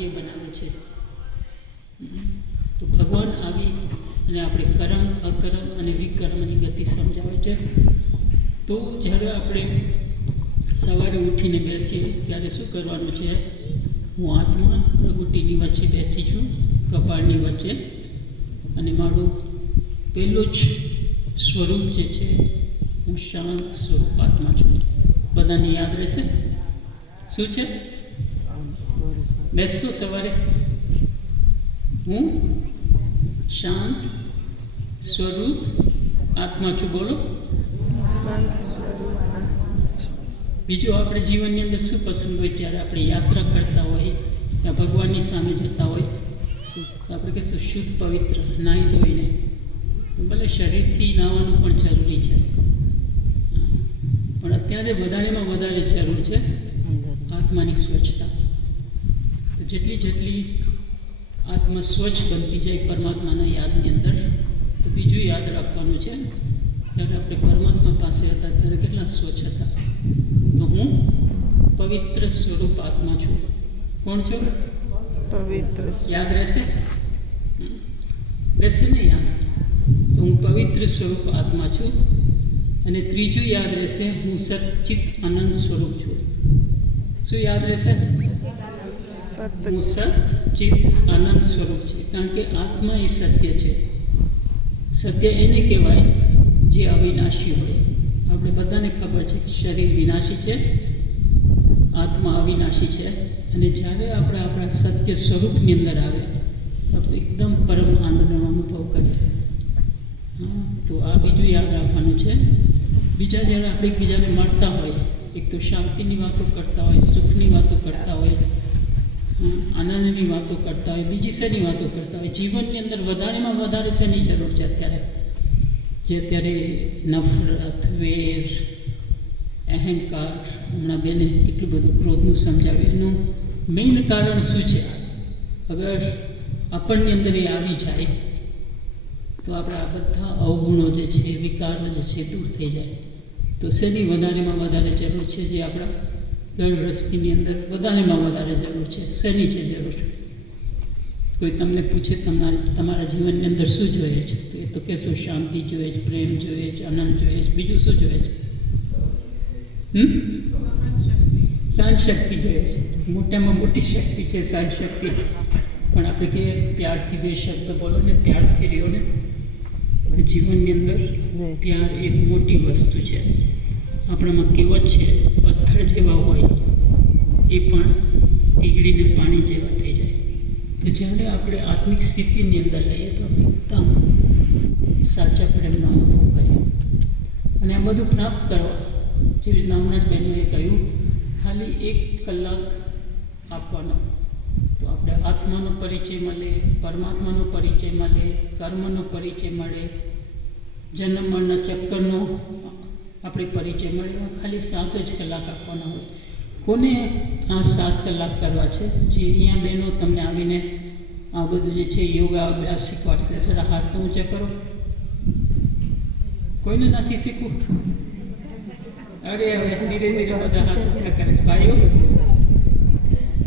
ભાગ્ય બનાવે છે. તો ભગવાન આવી અને આપણે કરમ, અકરમ અને વિકર્મની ગતિ સમજાવે છે. તો જ્યારે આપણે સવારે ઉઠીને બેસીએ, ત્યારે શું કરવાનું છે? હું આત્મા પ્રગુટીની વચ્ચે બેસી છું, કપાળની વચ્ચે. અને મારું પહેલું જ સ્વરૂપ જે છે, હું શાંત સ્વરૂપ આત્મા છું. બધાને યાદ રહેશે? શું છે? બેસશો સવારે. હું શાંત સ્વરૂપ આત્મા છું. બોલો. શાંત સ્વરૂપ બીજું આપણે જીવનની અંદર શું પસંદ હોય ત્યારે આપણે યાત્રા કરતા હોય ત્યાં ભગવાનની સામે જતા હોય. તો આપણે કહીશું શુદ્ધ પવિત્ર નાહી ધોઈને. તો ભલે શરીરથી નાહવાનું પણ જરૂરી છે. પણ અત્યારે વધારેમાં વધારે જરૂર છે આત્માની સ્વચ્છતા. તો જેટલી જેટલી આત્મા સ્વચ્છ બનતી જાય પરમાત્માના યાદની અંદર તો બીજું યાદ રાખવાનું છે જ્યારે આપણે પરમાત્મા પાસે હતા ત્યારે કેટલા સ્વચ્છ હતા. તો હું પવિત્ર સ્વરૂપ આત્મા છું. કોણ છો? પવિત્ર યાદ રહેશે. રહેશે ને યાદ? તો હું પવિત્ર સ્વરૂપ આત્મા છું. અને ત્રીજું યાદ રહેશે હું સચ્ચિત આનંદ સ્વરૂપ છું. શું યાદ રહેશે? હું સચ્ચિત આનંદ સ્વરૂપ છે. કારણ કે આત્મા એ સત્ય છે. સત્ય એને કહેવાય જે અવિનાશી હોય. આપણે બધાને ખબર છે કે શરીર વિનાશી છે, આત્મા અવિનાશી છે. અને જ્યારે આપણે આપણા સત્ય સ્વરૂપની અંદર આવે તો એકદમ પરમ આનંદનો અનુભવ કરીએ. હા, તો આ બીજું યાદ રાખવાનું છે. બીજા જ્યારે આપણે એકબીજાને મળતા હોય, એક તો શાંતિની વાતો કરતા હોય, સુખની વાતો કરતા હોય આનંદની વાતો કરતા હોય, બીજી શેની વાતો કરતા હોય? જીવનની અંદર વધારેમાં વધારે શેની જરૂર છે અત્યારે? જે અત્યારે નફરત, વેર, અહંકાર, હમણાં બેને કેટલું બધું ક્રોધનું સમજાવ્યું. એનું મેઇન કારણ શું છે? અગર આપણની અંદર એ આવી જાય, તો આપણા બધા અવગુણો જે છે, વિકારો જે છે, દૂર થઈ જાય. તો શેની વધારેમાં વધારે જરૂર છે જે આપણા ઘર વસ્તીની અંદર. વધારેમાં વધારે જરૂર છે. શેની છે જરૂર? કોઈ તમને પૂછે તમારા તમારા જીવનની અંદર શું જોઈએ છે? તો એ તો કહેશો શાંતિ જોઈએ છે પ્રેમ જોઈએ છે આનંદ જોઈએ છે. બીજું શું જોઈએ છે? હમ? સહન શક્તિ જોઈએ છે. મોટામાં મોટી શક્તિ છે સહન શક્તિ પણ આપણે કહીએ પ્યારથી બે શબ્દ બોલો ને પ્યારથી રહ્યો ને જીવનની અંદર પ્યાર એક મોટી વસ્તુ છે. આપણામાં કહેવત છે, પથ્થર જેવા હોય, એ પણ પીગળીને પાણી જેવા થઈ જાય. તો જ્યારે આપણે આત્મિક સ્થિતિની અંદર લઈએ તો આપણે સાચા પ્રેમનો અનુભવ કરીએ. અને આ બધું પ્રાપ્ત કરવા, જેવી રીતના હમણાં જ બહેનોએ કહ્યું, ખાલી એક કલાક આપવાનો. તો આપણે આત્માનો પરિચય મળે, પરમાત્માનો પરિચય મળે, કર્મનો પરિચય મળે જન્મ મરણના ચક્કરનો આપણે પરિચય મળ્યો ખાલી સાત જ કલાક આપવાના હોય. કોને આ સાત કલાક કરવા છે? જે અહીંયા બહેનો તમને આવીને આ બધું જે છે યોગા અભ્યાસ શીખવાડશે. જરા હાથ તો ઊંચા કરો. કોઈને નથી શીખવું? અરે, હવે ધીરે ધીરે બધા હાથ ઊંચા કરે ભાઈઓ?